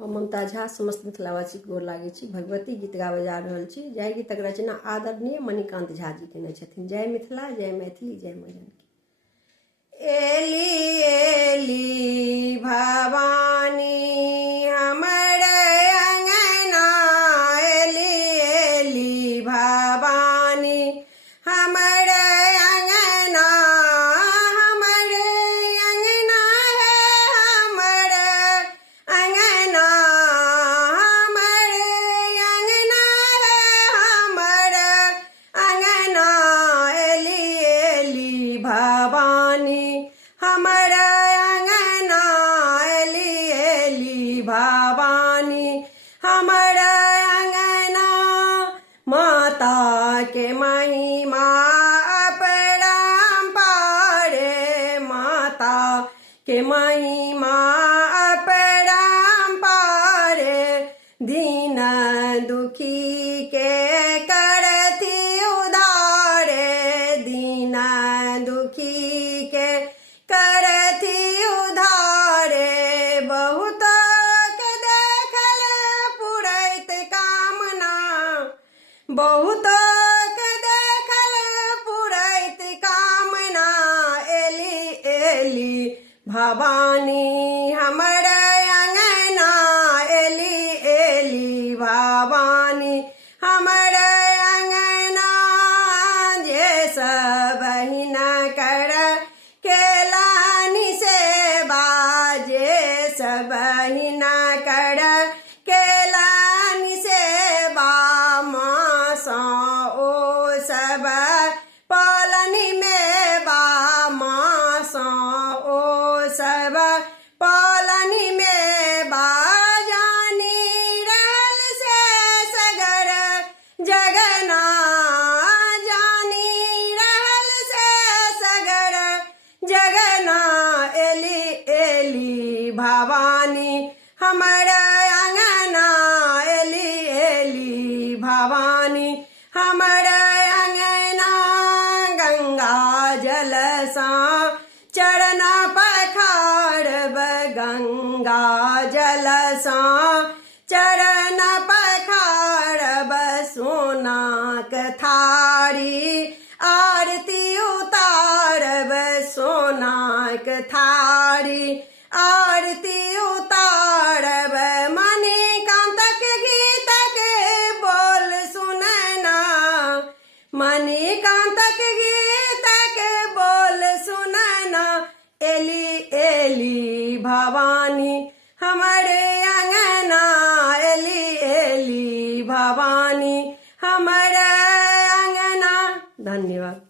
हम ममता झा समस्त मिथिलावासी गोर लागै छी। भगवती गीत गाबे जा रहल छी। जय गीतक रचना आदरणीय मणिकांत झा जी केने छथिन। जय मिथिला, जय मैथिली, जय माँ जानकी। एली एली भवानी हमर अंगना, एली एली भवानी हमर अंगना, हमर अंगना है हमर अंगना, हमर अंगना है हमर अंगना, एली एली भवानी हमर अंगना, एली एली भवानी हमर अंगना। माता के महिमा अपरंपार, माता के महिमा अपरंपार, दीन दुखी के करती उदार, दीन दुखी के करती उधार। बहुत के देखल पुरैत कामना, बहुत के देखल पुरैत कामना, एली एली भवानी हमर अंगना, एली एली भवानी हमर अंगना। जे सब हिना कर केलानी सेवा, जे सब हिना कर केलानी सेवा, मासा ओ सब पालनी मेवा, मासा ओ सब पालनी मेवा। जानी रहल से सगर जगना, जानी रहल से सगर जगना, एली एली भवानी हमर अंगना, एली एली भवानी हमर अंगना। गंगा जल सा चरण पखारब, गंगा जल सा चरण पखारब, सोनाक थारी आरती उतारब, सोनाक थारी आरती उतारब। मणिकांतक गीतक बोल सुनना, मणिकांतक गीतक बोल सुनना, एली एली भवानी हमर अंगना, एली एली भवानी हमर अंगना। धन्यवाद।